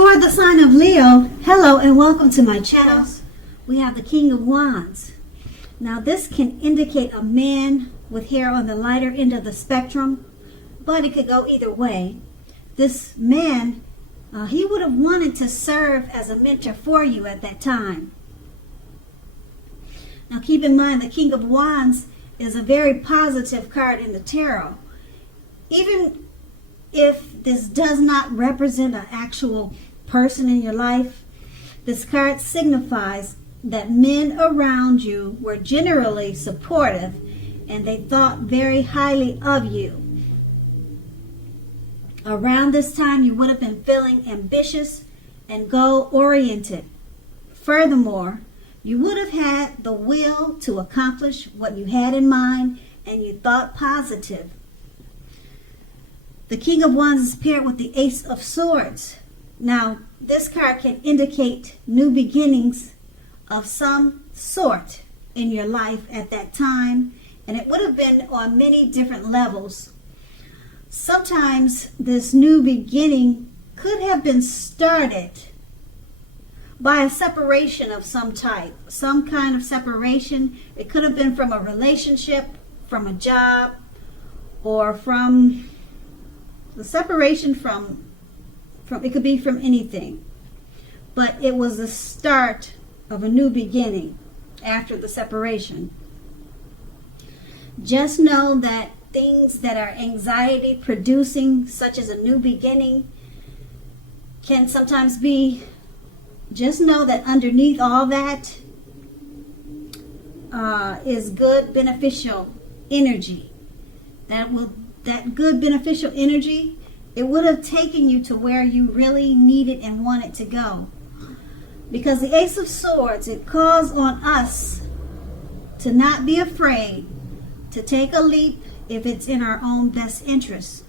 For the sign of Leo, hello and welcome to my channel. We have the King of Wands. Now this can indicate a man with hair on the lighter end of the spectrum, but it could go either way. This man, he would have wanted to serve as a mentor for you at that time. Now keep in mind the King of Wands is a very positive card in the tarot. Even if this does not represent an actual person in your life, this card signifies that men around you were generally supportive and they thought very highly of you. Around this time, you would have been feeling ambitious and goal-oriented. Furthermore, you would have had the will to accomplish what you had in mind and you thought positive. The King of Wands is paired with the Ace of Swords. Now, this card can indicate new beginnings of some sort in your life at that time, and it would have been on many different levels. Sometimes this new beginning could have been started by a separation of some type, some kind of separation. It could have been from a relationship, from a job, or from the separation from it could be from anything. But it was the start of a new beginning after the separation. Just know that things that are anxiety producing, such as a new beginning, can sometimes be, just know that underneath all that is good beneficial energy. That good beneficial energy, it would have taken you to where you really needed and wanted to go. Because the Ace of Swords, it calls on us to not be afraid to take a leap if it's in our own best interest.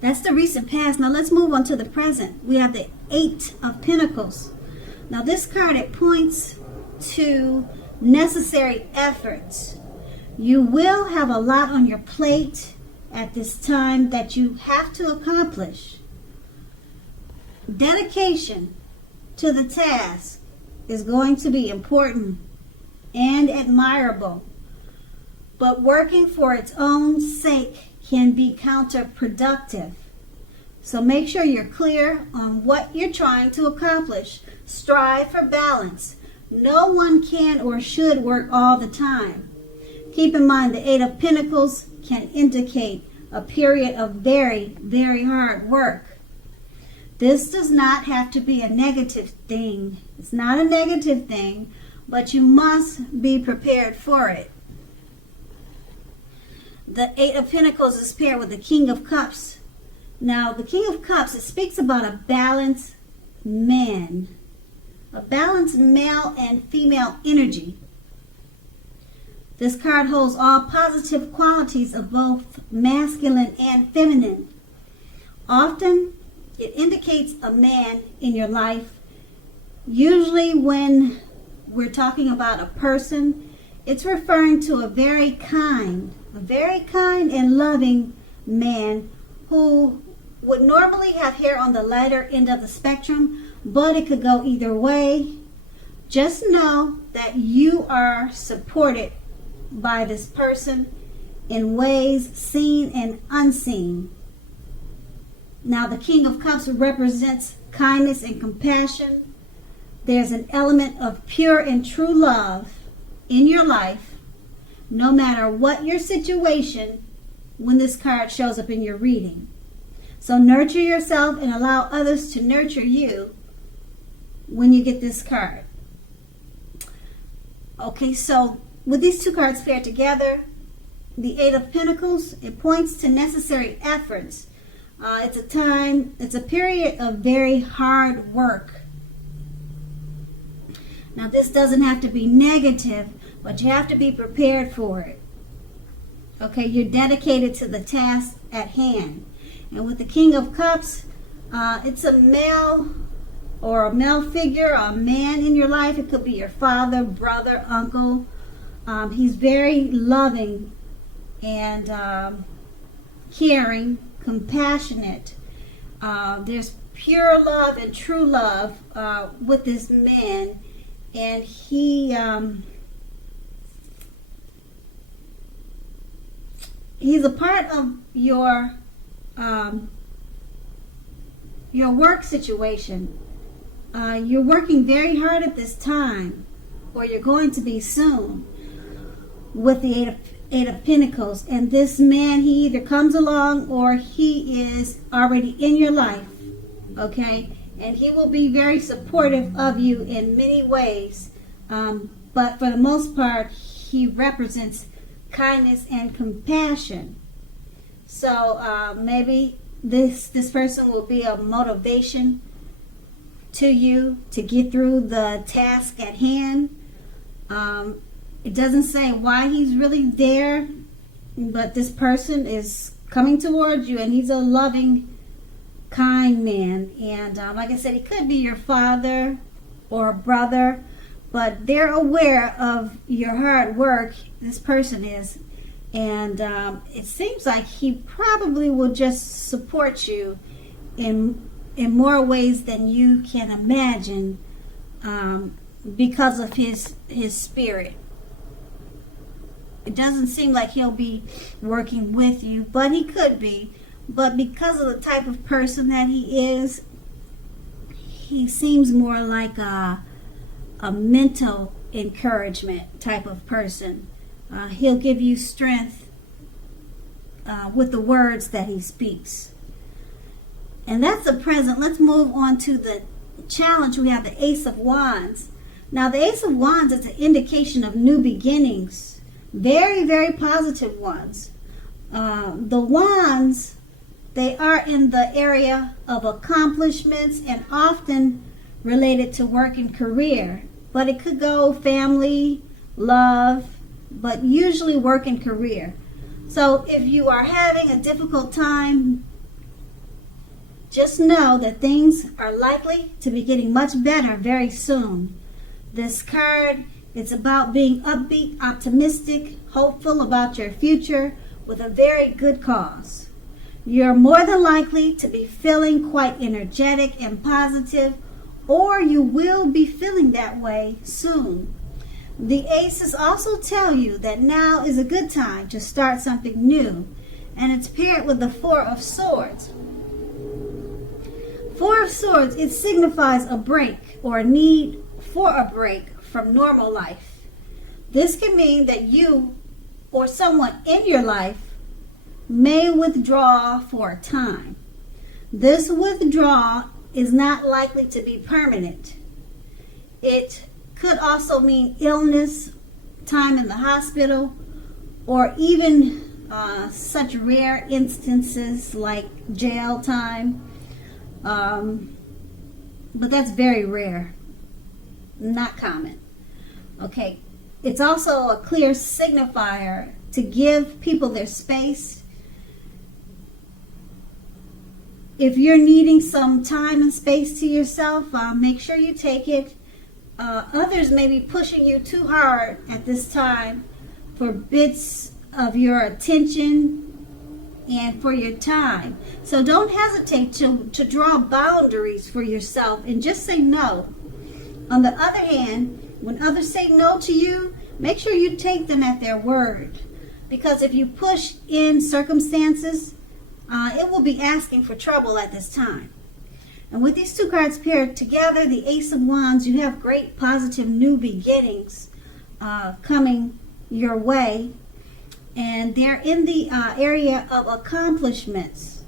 That's the recent past. Now let's move on to the present. We have the Eight of Pentacles. Now this card, it points to necessary efforts. You will have a lot on your plate at this time that you have to accomplish. Dedication to the task is going to be important and admirable, but working for its own sake can be counterproductive. So make sure you're clear on what you're trying to accomplish. Strive for balance. No one can or should work all the time. Keep in mind the Eight of Pentacles can indicate a period of very, very hard work. This does not have to be a negative thing. It's not a negative thing, but you must be prepared for it. The Eight of Pentacles is paired with the King of Cups. Now, the King of Cups, it speaks about a balanced man, a balanced male and female energy. This card holds all positive qualities of both masculine and feminine. Often, it indicates a man in your life. Usually when we're talking about a person, it's referring to a very kind and loving man who would normally have hair on the lighter end of the spectrum, but it could go either way. Just know that you are supported by this person in ways seen and unseen. Now the King of Cups represents kindness and compassion. There's an element of pure and true love in your life, no matter what your situation, when this card shows up in your reading. So nurture yourself and allow others to nurture you when you get this card. Okay, so with these two cards paired together, the Eight of Pentacles, it points to necessary efforts. It's a period of very hard work. Now this doesn't have to be negative, but you have to be prepared for it. Okay, you're dedicated to the task at hand. And with the King of Cups, it's a male or a male figure, a man in your life. It could be your father, brother, uncle. He's very loving and caring, compassionate. There's pure love and true love with this man, and he's a part of your work situation. You're working very hard at this time, or you're going to be soon, with the Eight of Pentacles. And this man, he either comes along or he is already in your life, okay? And he will be very supportive of you in many ways. But for the most part, he represents kindness and compassion. So maybe this person will be a motivation to you to get through the task at hand. It doesn't say why he's really there, but this person is coming towards you, and he's a loving, kind man. And like I said, he could be your father or a brother, but they're aware of your hard work, this person is. And it seems like he probably will just support you in more ways than you can imagine, because of his spirit. It doesn't seem like he'll be working with you, but he could be. But because of the type of person that he is, he seems more like a mental encouragement type of person. He'll give you strength with the words that he speaks. And that's the present. Let's move on to the challenge. We have the Ace of Wands. Now, the Ace of Wands is an indication of new beginnings. Very, very positive ones. The Wands, they are in the area of accomplishments and often related to work and career. But it could go family, love, but usually work and career. So if you are having a difficult time, just know that things are likely to be getting much better very soon. This card, it's about being upbeat, optimistic, hopeful about your future with a very good cause. You're more than likely to be feeling quite energetic and positive, or you will be feeling that way soon. The aces also tell you that now is a good time to start something new, and it's paired with the Four of Swords. Four of Swords, it signifies a break or a need for a break from normal life. This can mean that you or someone in your life may withdraw for a time. This withdrawal is not likely to be permanent. It could also mean illness, time in the hospital, or even such rare instances like jail time. But that's very rare, not common. Okay, it's also a clear signifier to give people their space. If you're needing some time and space to yourself, make sure you take it. Others may be pushing you too hard at this time for bits of your attention and for your time. So don't hesitate to draw boundaries for yourself and just say no. On the other hand, when others say no to you, make sure you take them at their word. Because if you push in circumstances, it will be asking for trouble at this time. And with these two cards paired together, the Ace of Wands, you have great positive new beginnings coming your way. And they're in the area of accomplishments.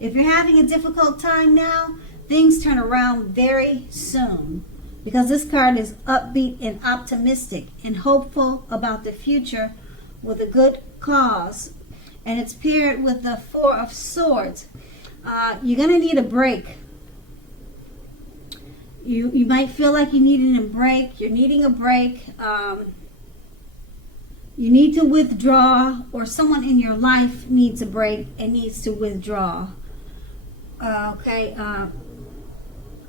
If you're having a difficult time now, things turn around very soon. Because this card is upbeat and optimistic and hopeful about the future with a good cause. And it's paired with the Four of Swords. You're going to need a break. You might feel like you need a break. You're needing a break. You need to withdraw, or someone in your life needs a break and needs to withdraw.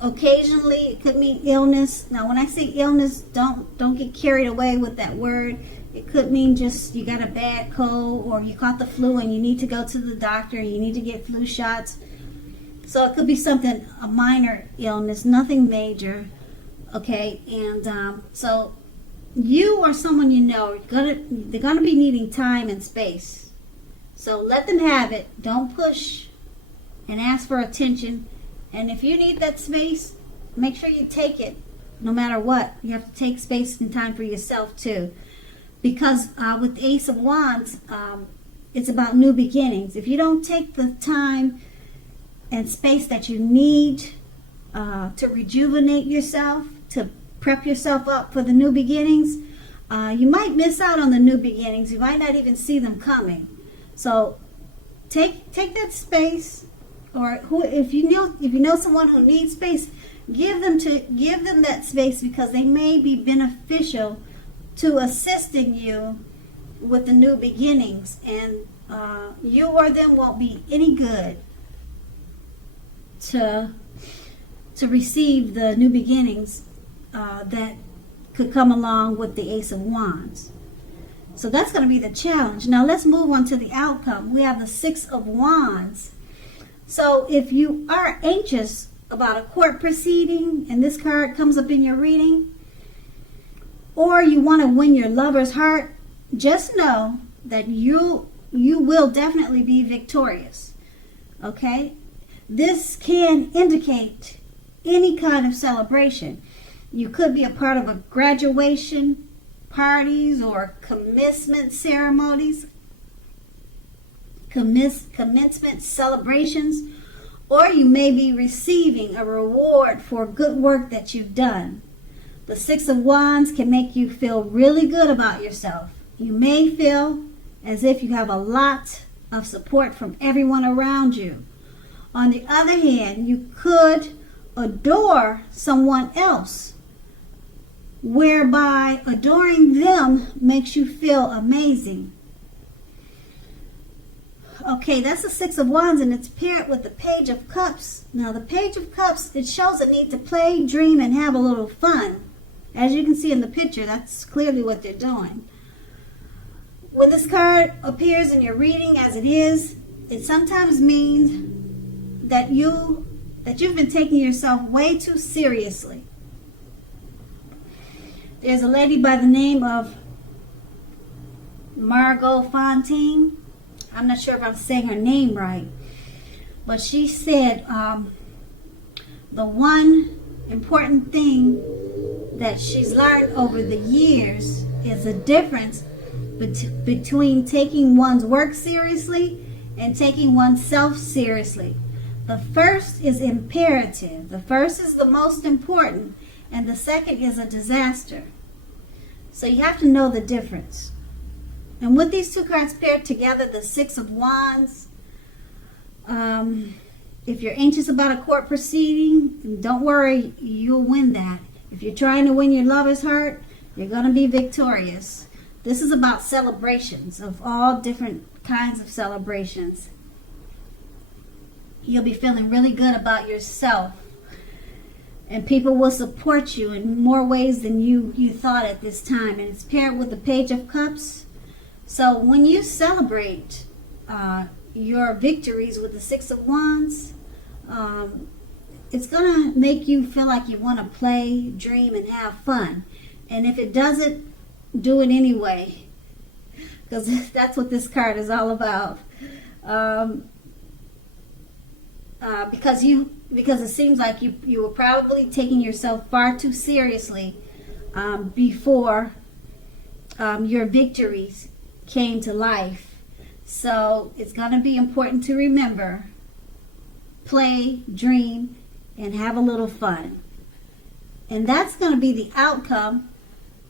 Occasionally, it could mean illness. Now, when I say illness, don't get carried away with that word. It could mean just you got a bad cold, or you caught the flu and you need to go to the doctor and you need to get flu shots. So it could be something, a minor illness, nothing major. Okay, and so you or someone you know, they're gonna be needing time and space. So let them have it. Don't push and ask for attention. And if you need that space, make sure you take it. No matter what, you have to take space and time for yourself too. Because with the Ace of Wands, it's about new beginnings. If you don't take the time and space that you need to rejuvenate yourself, to prep yourself up for the new beginnings, you might miss out on the new beginnings. You might not even see them coming. So take that space, or if you know someone who needs space, give them that space, because they may be beneficial to assisting you with the new beginnings, and you or them won't be any good to receive the new beginnings that could come along with the Ace of Wands. So that's going to be the challenge. Now let's move on to the outcome. We have the Six of Wands. So if you are anxious about a court proceeding, and this card comes up in your reading, or you want to win your lover's heart, just know that you will definitely be victorious. Okay? This can indicate any kind of celebration. You could be a part of a graduation parties or commencement ceremonies, commencement celebrations, or you may be receiving a reward for good work that you've done. The Six of Wands can make you feel really good about yourself. You may feel as if you have a lot of support from everyone around you. On the other hand, you could adore someone else, whereby adoring them makes you feel amazing. Okay, that's the Six of Wands, and it's paired with the Page of Cups. Now, the Page of Cups, it shows a need to play, dream, and have a little fun. As you can see in the picture, that's clearly what they're doing. When this card appears in your reading as it is, it sometimes means that you've been taking yourself way too seriously. There's a lady by the name of Margot Fontaine. I'm not sure if I'm saying her name right, but she said the one important thing that she's learned over the years is the difference between taking one's work seriously and taking oneself seriously. The first is imperative. The first is the most important, and the second is a disaster. So you have to know the difference. And with these two cards paired together, the Six of Wands, if you're anxious about a court proceeding, don't worry, you'll win that. If you're trying to win your lover's heart, you're going to be victorious. This is about celebrations, of all different kinds of celebrations. You'll be feeling really good about yourself, and people will support you in more ways than you thought at this time. And it's paired with the Page of Cups. So when you celebrate your victories with the Six of Wands, it's going to make you feel like you want to play, dream, and have fun. And if it doesn't, do it anyway, because that's what this card is all about. Because it seems like you were probably taking yourself far too seriously before your victories came to life. So it's going to be important to remember, play, dream, and have a little fun. And that's going to be the outcome